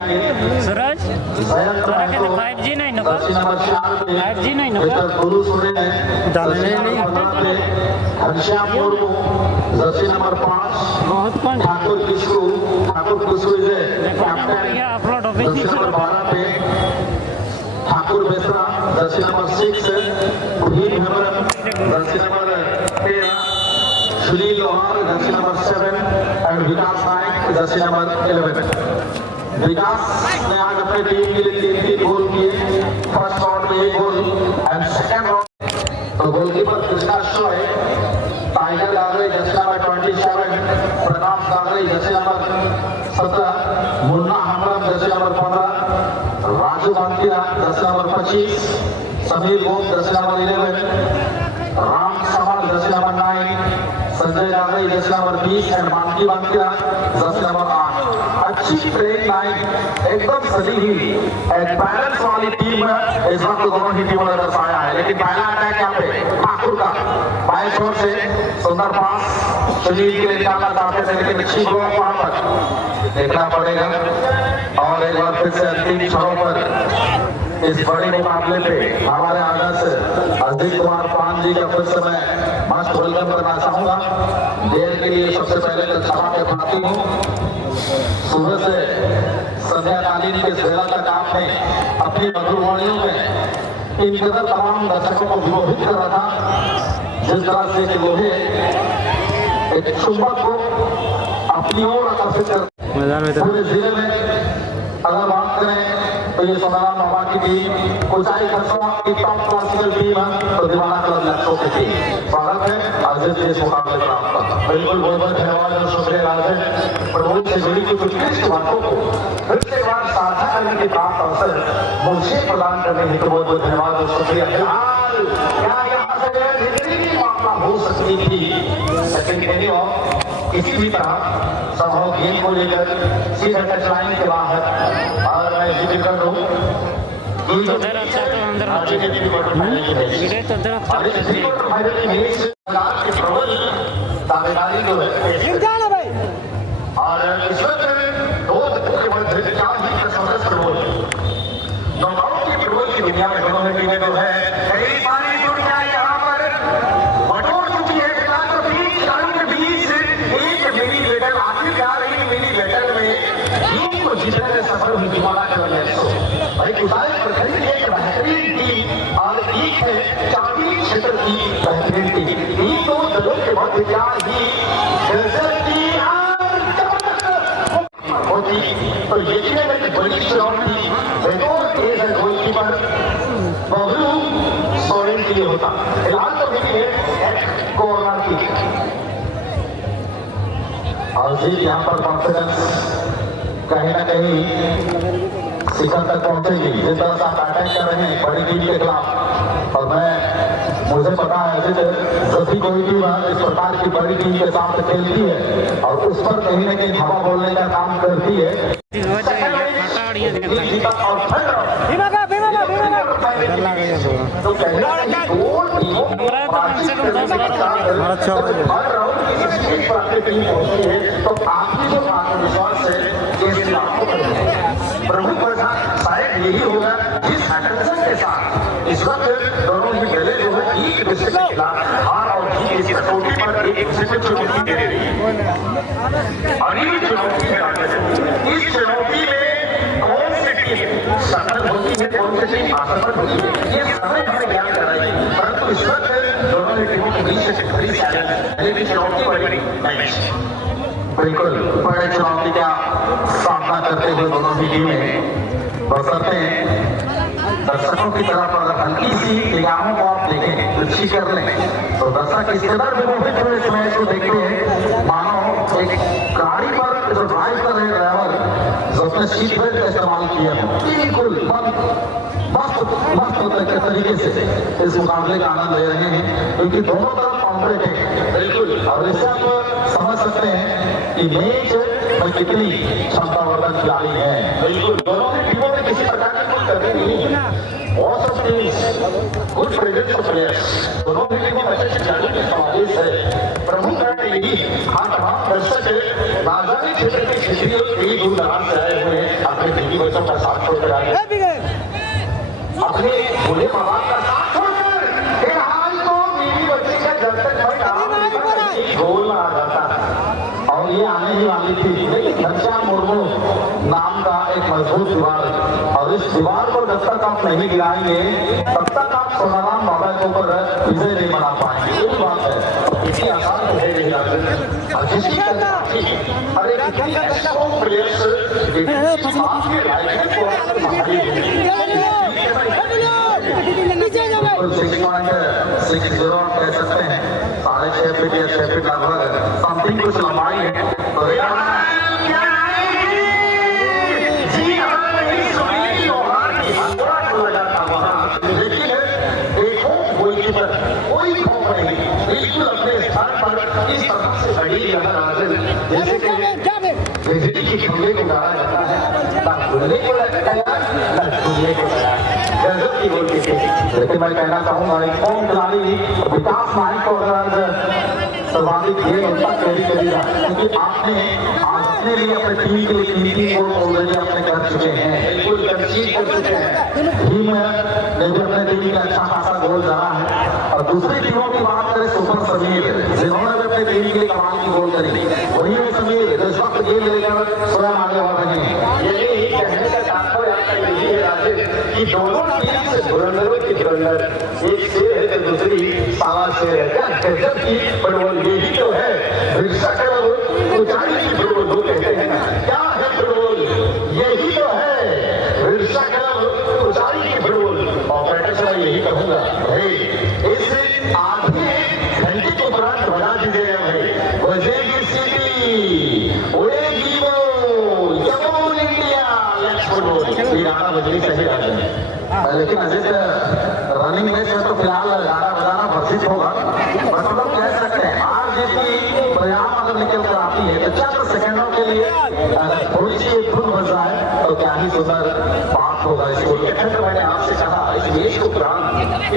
सूरज तोरा के 5G नहीं नको 5G नहीं नको डालने नहीं घनश्यामपुर जर्सी नंबर 5 बहुत कौन ठाकुर किशोर इज कैप्टन ये अपलोड हो जर्सी नंबर 12 पे Thakur Besra jersey number 6 Puneet Hembrom jersey number 13 Sunil Lohar jersey number 7 and Vikas Nayak jersey number 11। Vikas ने आज अपनी टीम के लिए 3 गोल किए। फर्स्ट राउंड में 1 गोल एंड सेकंड राउंड तो goalkeeper Krishna Shoy, Tiger Gagrai jersey number 27, Prakash Gagrai jersey number 17, Munna Hembrom jersey number 15, Raju Bankia jersey number 25, Sameer Gope jersey number 11, Ram Sawal jersey number 9, Sanjay Gagrai jersey number 20 and Banki Bankia jersey number 8। अच्छी train line एकदम सजी हुई एक बैलेंस वाली टीम इस वक्त दोनों ही टीमों ने दर्शाया है। लेकिन पहला अटैक यहाँ पे ठाकुर का बाएं छोर से सुंदर पास सुनील के लिए निकालना चाहते थे लेकिन अच्छी ब्लॉक वहां पर देखना पड़ेगा। और एक बार फिर से अंतिम छोरों पर इस बड़े मुकाबले पे हमारे आदर्श अजीत कुमार पान जी का फिर से मैं मस्ट वेलकम करना चाहूंगा। देर के लिए सबसे पहले तो क्षमा के प्रार्थी हूँ। सुबह से संध्याकालीन के सेवा तक आपने अपनी मधुरवाणियों में इन कदर तमाम दर्शकों को विमोहित कर रखा जिस तरह से कि लोहे एक चुंबक को अपनी ओर आकर्षित कर पूरे जिले में अगर बात करें तो ये सोनाराम बाबा की टीम कुचाई खरसवा की टॉप क्लासिकल टीम है तो दीवाना क्लब लक्ष्यों की टीम स्वागत है अर्जित जी इस मुकाबले पर आपका। बिल्कुल बहुत बहुत धन्यवाद और शुक्रिया अर्जित। प्रभु से जुड़ी कुछ उत्कृष्ट बातों को फिर से एक बार साझा करने के प्राप्त अवसर मुझे प्रदान करने हेतु बहुत बहुत धन्यवाद और शुक्रिया। फिलहाल क्या यहाँ से जितनी भी मामला हो सकती थी लेकिन किसी भी तरह समूह गेम को लेकर सीधा टच लाइन के बाहर और मैं जिक्र कर दूं उधर अच्छा तो अंदर गिरे तो उधर दावेदारी जो है और इस वक्त 2 के मध्य 4 ही सदस्य रोल नॉकआउट की रोल की दुनिया में दोनों टीमें जो है कई सारी दुनिया यहाँ पर बटोर चुकी है। खिलाड़ियों के बीच एक मिनी बैटल आखिर क्या रही मिनी बैटल में टीम को जीतने में सफल हुई दीवाना करने भाई गुजारिश पर खरीद एक बेहतरीन टीम और एक है चांदी क्षेत्र की बेहतरीन टीम। इन दो दलों के मध्य क्या ही होती तो यकीन है कि बड़ी चुनौती बेगौर तेज है गोलकीपर बबलू सोरेन के लिए होता। फिलहाल तो देखिए कॉर्नर की और जीत यहाँ पर कॉन्फिडेंस कहीं ना कहीं शिखर तक पहुंचेगी जिस तरह से आप अटैक कर रहे हैं बड़ी टीम के खिलाफ। और मुझे पता है जब भी कोई टीम इस प्रकार की बड़ी टीम के साथ खेलती है और उस पर कहीं ना कहीं हवा बोलने का काम करती है तो आपकी जो आत्मविश्वास है प्रभु पर शायद यही होगा जिस एटेंशन के साथ इस वक्त दोनों ही पहले जो है एक दूसरे के खिलाफ हार और जीत इस कसौटी पर एक दूसरे को चुनौती दे रही है। और ये चुनौती है इस चुनौती में कौन सी टीम सफल होती है कौन सी टीम असफल होती है ये समय हमें ज्ञान कर रही है। परंतु इस वक्त दोनों ही टीमों के बीच से खड़ी चुनौती बड़ी मैच बिल्कुल बड़े चुनौती का सामना करते हुए दोनों ही टीमें बसरते दर्शकों की तरफ अगर हल्की सी निगाहों को आप देखें अच्छी कर लें तो दर्शक इस कदर विमोहित हुए इस मैच को देखते हैं मानो एक गाड़ी पर जो ड्राइव कर रहे ड्राइवर जो अपने सीट बेल्ट का इस्तेमाल किया बिल्कुल मस्त तरीके से इस मुकाबले का आनंद ले रहे हैं क्योंकि दोनों तरफ कॉम्परेट है बिल्कुल। और इससे आप समझ सकते हैं कि मैच में कितनी क्षमतावर्धन खिलाड़ी है। बिल्कुल दोनों ही टीमों में किसी प्रकार की कोई कमी नहीं है। Awesome teams good presence of players दोनों ही टीमों में अच्छे खिलाड़ी के समावेश है। प्रमुख नहीं, हाँ तमाम दर्शक राजधानी क्षेत्र के क्षेत्रीय कई दूर दराज से आए हुए हैं अपने बीवी बच्चों का साथ छोड़कर आए, अपने भोले बाबा का साथ छोड़कर फिलहाल तो बीवी बच्चे का जब तक गोल आ जाता और ये आने ही वाली थी, लेकिन घनश्याम मुर्मू नाम का एक मजबूत दीवार और इस दीवार को जब तक आप नहीं गिराएंगे तब तक आप सोनाराम बाबा के ऊपर विजय नहीं बना पाएंगे। ये बात है, इतनी आसान तो है नहीं और जिसकी अरे प्लेयर्स आपके लाइफ को 6.60 आप कह सकते हैं, 6.5 फीट या 6 फीट लगभग समथिंग कुछ लंबाई है। तो लेकिन देखो गोलकीपर कोई खौफ नहीं, बिल्कुल अपने स्थान पर इस तरह से खड़ी यहाँ नाज़िल जैसे कि बिजली की खंभे को गाड़ा जाता है, ना खुलने को लगता है ना खुलने को लगता है। गजब की गोलकीपर। लेकिन मैं कहना चाहूँगा एक कौन खिलाड़ी विकास नायक को अगर सर्वाधिक गेंद उनका कैरी करेगा, क्योंकि आपने अपने लिए अपने टीम के लिए 3 गोल ऑलरेडी आपने कर चुके हैं, बिल्कुल कंसीड कर चुके हैं। टीम ने भी अपने टीम का अच्छा खासा गोल डाला है और दूसरी टीमों की बात करें सुपर समीर जिन्होंने भी अपने टीम के लिए कमाल की गोल करी, वही है समीर जो इस वक्त गेंद लेकर स्वयं आगे बढ़ रहे हैं। यही कहने का तात्पर्य आपका यही है राजेश कि दोनों टीम से धुरंधरों की धुरंधर, एक शेर है तो दूसरी सावा शेर है। क्या गजब की फुटबॉल, यही तो है रिक्शा क्लब ऊंचाई की फुटबॉल दो कहते हैं। क्या है फुटबॉल, यही तो है रिक्शा क्लब ऊंचाई की फुटबॉल। ऑपरेटर से मैं यही कहूंगा भाई इस आधे घंटे के उपरांत बजा दीजिएगा भाई, बजेगी सीटी उड़ेगी वो जमून इंडिया लेट्स फुटबॉल, ये 11 बजनी सही राजन। लेकिन अजीत रनिंग मैच में तो फिलहाल 11 बजाना वर्जित होगा, बट हम लोग कह सकते हैं आज जिसकी परिणाम अगर निकल कर आती है तो चंद सेकंडों के लिए थोड़ी सी एक धुन बज रहा है तो क्या ही सुंदर बात होगा। इसको तो मैंने आपसे कहा इस मैच को प्राण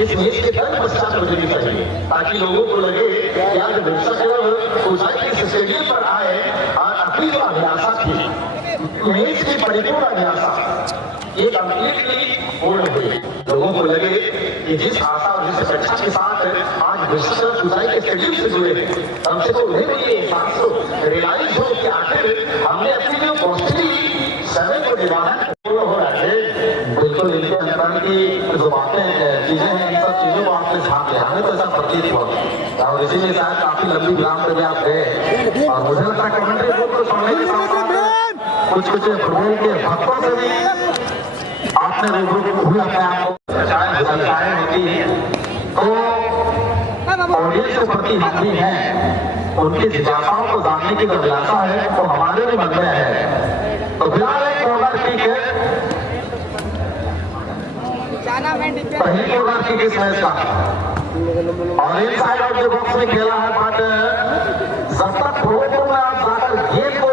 इस मैच के तक पश्चात बजनी चाहिए ताकि लोगों को लगे कि आज दर्शक ऊंचाई के स्टेडियम पर आए और अपनी जो अभिलाषा थी मैच की परिपूर्ण अभिलाषा ये कंप्लीटली पूर्ण हुई। लोगों को लगे कि जिस आशा और जिस अपेक्षा के साथ आज विश्व ऊंचाई के स्टेडियम से जुड़े हैं कम से कम उन्हें भी ये एहसास हो रियलाइज हो कि आखिर हमने अपनी जो कॉस्टली समय को निभाना पूर्ण हो रहा है। बिल्कुल इनके अंतरण की जो बातें चीजें हैं इन सब चीजों को आपने झाँक लिया, हमें तो ऐसा प्रतीत हुआ और इसीलिए शायद काफी लंबी विराम पे भी आप गए और मुझे लगता है कमेंट्री को सुनने के साथ कुछ फुटबॉल के भक्तों से भी आपने रूबरू हुए अपने आप को चर्चाएं होती हैं तो ऑडियंस के प्रति हम भी हैं, उनकी जिज्ञासाओं को जानने की अभिलाषा है तो हमारे भी मन में है। तो फिलहाल एक कॉर्नर किक है, पहली कॉर्नर किक इस मैच का और इन साइड ऑफ द बॉक्स में खेला है बट जब तक प्रोग्राम में आप जाकर गेम को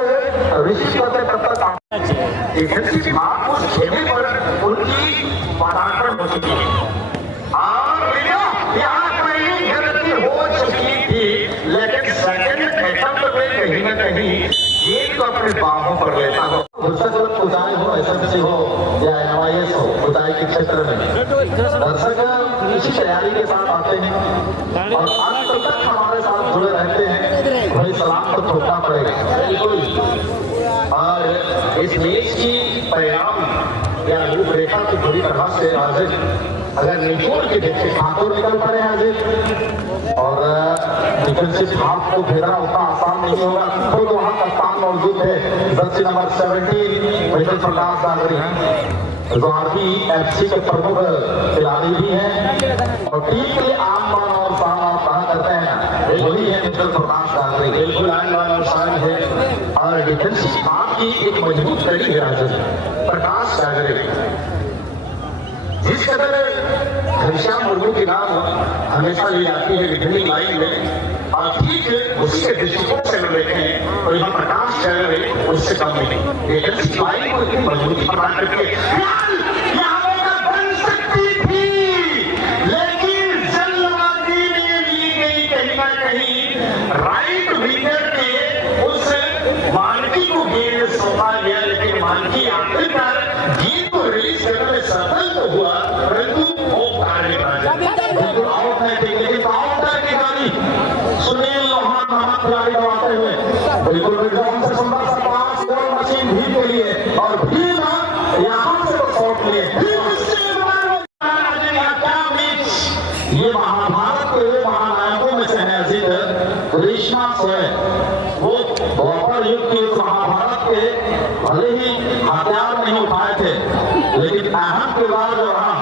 रिसीव करते तब तक डिफेंसिव मार्क उस खेमे पर उनकी पदार्पण हो चुकी है और यहाँ पहली गलती हो चुकी थी लेकिन सेकंड अटेम्प्ट में कहीं ना कहीं गेंद को अपने बाहों पर लेता हो। दर्शक ऊंचाई हो एसएमसी हो या NYS हो ऊंचाई के क्षेत्र में दर्शक इसी तैयारी के साथ आते हैं और अंत तक हमारे साथ जुड़े रहते हैं, वही सलाम तो ठोकना पड़ेगा। बिल्कुल और इस मैच की परिणाम या रूपरेखा की पूरी तरह से आजिज अगर निचोड़ के देखे ठाकुर निकल पड़े आजिज और डिफेंसिव हाफ को घेरना उतना आसान नहीं होगा। खुद वहाँ कप्तान मौजूद है जर्सी नंबर 17 मिस्टर प्रकाश गागरी जो RBFC के प्रमुख खिलाड़ी भी हैं और टीम के लिए आम बान और शान आप कहा करते हैं वही है मिस्टर प्रकाश गागरी, बिल्कुल आम बान और शान है और डिफेंसिव हाफ की एक मजबूत कड़ी है राजन प्रकाश गागरी। जिस कदर घनश्याम मुर्मू के नाम हमेशा ली जाती है विभिन्न लाइन में और ठीक उसी के दृष्टिकोण से हम देखें तो यहाँ प्रकाश गागरी उससे कम नहीं डिफेंसिव लाइन को इतनी मजबूती प्रदान करके बन सकती थी लेकिन जल्दबाजी में ली गई कहीं ना कहीं राइट विंग ये बात यहाँ से तो सौंप लिए ये महाभारत के महानायकों में से है अजीत ग्रीष्मा स्वयं। वो द्वापर युग के उस महाभारत के भले ही हथियार नहीं उठाए थे, लेकिन अहम किरदार जो रहा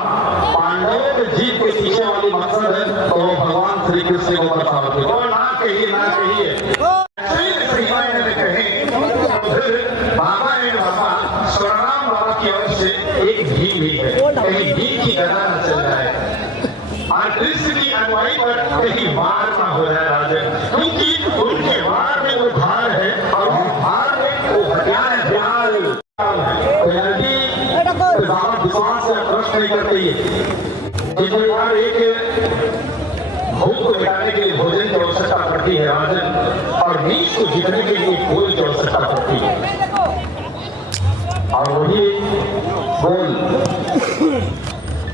पांडवों के जीत के पीछे वाली मकसद है, तो वो भगवान श्री कृष्ण को दर्शाते हैं। और ना कहिए बाबा एंड बाबा स्वरराम बाबा की ओर से एक भीम भी है, कहीं भीम की गदा न चल जाए और कृष्ण की अगुवाई पर कहीं वार ना हो जाए राजन, क्योंकि उनके वार में वो भार है और वो भार में वो हथियार है प्यार। विश्वास से प्रश्न नहीं करती है। जितनी बार एक भूख को मिटाने के लिए भोजन की आवश्यकता पड़ती है राजन, और नीच को जीतने के लिए फूल की आवश्यकता पड़ती है। और वही बोल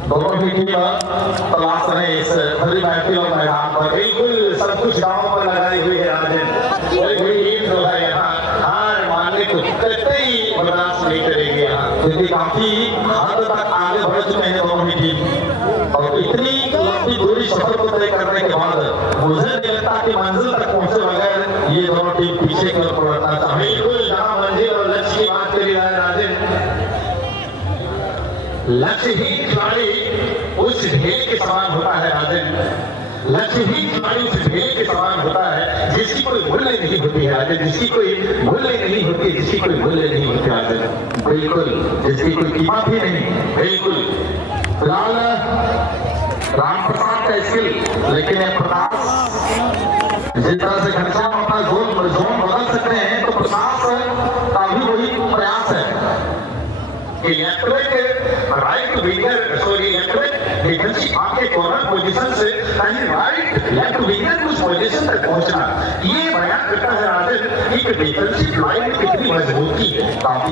दोनों ही टीम तलाश रहे इस भरी महफिल और मैदान पर। बिल्कुल सब कुछ गांव पर लगाई हुई है राजन। कोई टीम जो है यहाँ हार मानने को कतई बर्दाश्त नहीं करेगी यहाँ, क्योंकि काफी हद तक आगे बढ़ चुके हैं दोनों ही टीम। और इतनी लंबी दूरी सफर को तय करने के बाद मुझे नहीं लगता कि मंजिल तक पहुंचे बगैर ये दोनों टीम पीछे की ओर पलटना चाहिए। बिल्कुल जहाँ मंजिल और लक्ष्य की बात करी जाए राजन, लक्ष्यहीन खिलाड़ी उस ढेल के समान होता है राजन। लक्ष्यहीन खिलाड़ी उस ढेल के समान होता है जिसकी कोई मूल्य नहीं होती है राजन, जिसकी कोई मूल्य नहीं होती, जिसकी कोई मूल्य नहीं होती राजन। बिल्कुल जिसकी कोई कीमत ही नहीं। बिल्कुल फिलहाल राम प्रसाद का स्किल, लेकिन ये प्रकाश जिस तरह से घनश्याम अपना जोन बदल सकते हैं, तो प्रकाश का भी वही प्रयास है। राइट विंगर डिफेंसिव आपके कॉर्नर पोजीशन से कहीं राइट लेफ्ट विंगर उस पोजीशन तक पहुंचना, ये बयान करता है राजन कि डिफेंसिव लाइन में कितनी मजबूती है। काफी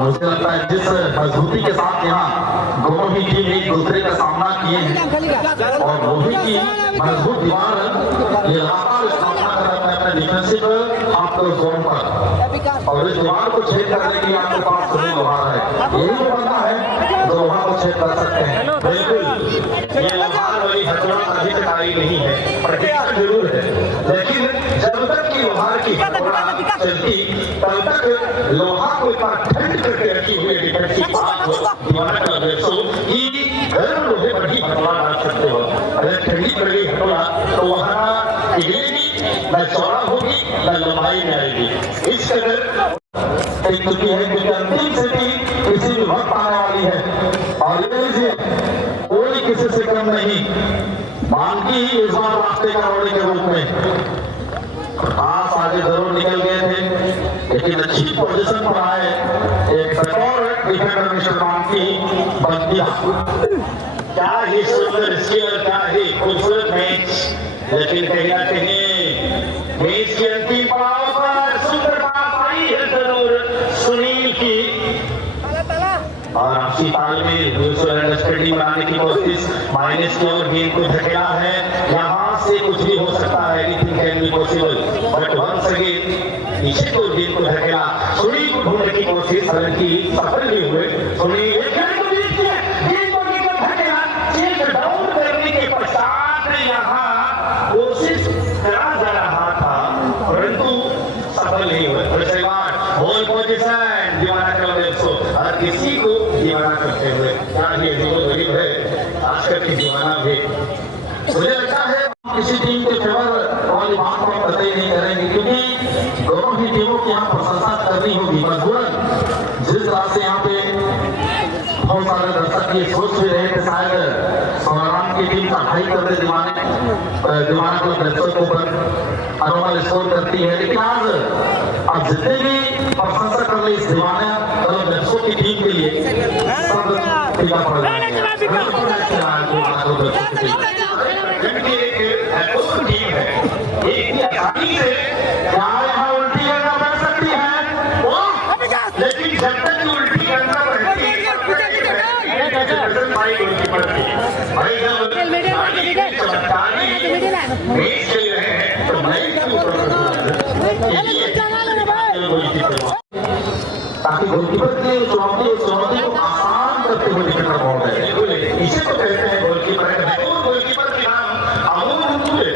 मुझे लगता है जिस मजबूती के साथ यहाँ दोनों ही टीम एक दूसरे का सामना किए हैं, और वही की मजबूत दीवार ये लगातार स्थापना कर रहा है अपने डिफेंसिव आपको जोन पर, और इस दीवार को छेद करने के लिए आपके पास सुनील लोहार है। यही वो बंदा है जो वहां को चेक कर सकते हैं। बिल्कुल ये लोहार वाली हथौड़ा अभी तक आई नहीं है, प्रतीक्षा जरूर है, लेकिन जब तक की लोहार की हथौड़ा चलती तब तक लोहा को इतना ठंड करके रखी हुई डिफेंस की बात हो दीवाना का दर्शो कि गर्म लोहे पर ही हथौड़ा डाल सकते हो। अगर ठंडी पड़ गई हथौड़ा तो वहां टिकेगी न, चौड़ा होगी न लंबाई में आएगी। इस कदर एक चुकी है क्योंकि अंतिम स्थिति किसी भी वक्त आने वाली है, और ये लीजिए कोई किसी से कम नहीं, बाकी इस बार रास्ते का रोड़े के रूप में प्रकाश आगे जरूर निकल गए थे, लेकिन अच्छी पोजीशन पर आए एक बतौर डिफेंडर मिस्टर बांकी बंदिया। क्या ही सुंदर स्किल, क्या ही खूबसूरत मैच, लेकिन कहीं ना कहीं मैच की अंतिम पड़ाव पर सुंदर बात आई है जरूर सुनील की, और आपसी तालमेल म्यूचुअल अंडरस्टैंडिंग बनाने की कोशिश, माइनस की ओर गेंद को धकेला है। यहाँ से कुछ भी हो सकता है, anything can be possible, but once again नीचे को गेंद को धकेला, सुनील को ढूंढने की कोशिश, हालांकि सफल नहीं हुए। सुनील गेंद को धकेला, चेक डाउन करने के पश्चात यहाँ कोशिश करा जा रहा था, परंतु सफल नहीं हुए। बॉल पोजीशन दीवाना कर हर किसी को दीवाना करते हुए, क्या ये गरीब है आजकल की दीवाना भी। मुझे लगता है किसी टीम के फेवर वाली बात को हम कतई नहीं करेंगे, क्योंकि दोनों ही टीमों की यहाँ प्रशंसा करनी होगी मजबूरन। जिस तरह से यहाँ पे बहुत सारे दर्शक ये सोच भी रहे थे शायद सोनाराम की टीम पढ़ाई कर दे दीवाना को दर्शकों पर अनोखा स्कोर करती है, लेकिन आज जितने भी प्रशंसा कर ली इस दीवाना दर्शकों की टीम के लिए सब फीका पड़ रहा है। टीम है एक आसानी से यहाँ उल्टी करना पड़ सकती है, लेकिन जब तक उल्टी करना पड़ती है ताकि गोलकीपर की चुनौती को आसान करते हुए विकेट पर बॉल है। इसे तो कहते हैं गोलकीपर है। और गोलकीपर के नाम अमूल हुए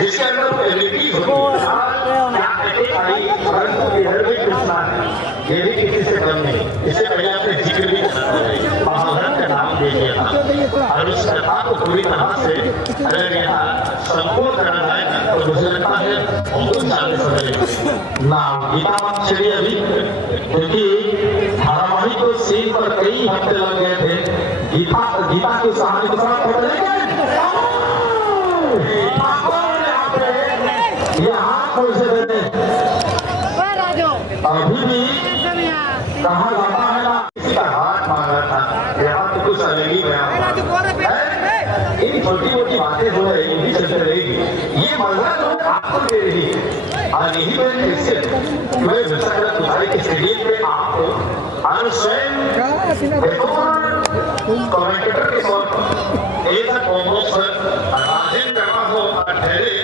जिसके अंदर वो एबिलिटी होती है। ये भी किसी से कम नहीं। इससे पहले आपने जिक्र भी महाभारत का नाम दे दिया था और उस कथा को पूरी तरह से अगर यहाँ संपूर्ण करना है तो मुझे लगता है बहुत ज्यादा समय लगेगा। नाम गीता मत चलिए अभी, क्योंकि धारावाहिक को सीन पर कई हफ्ते लग गए थे। गीता की कहानी को साथ पकड़ लेंगे। ये हाथ खोल से देते अभी भी कहा जाता है ना, किसी का हाथ मांगा था, यहाँ तो कुछ अलग ही गया। इन छोटी मोटी बातें जो है यही चलते रहेगी। ये मजा जो है आपको दे रही है और यही मैंने इससे मैं तुम्हारे के स्टेडियम पे आपको स्वयं कमेंटेटर के तौर पर एक कॉम्बो पर राजेंद्र करना हो ठहरे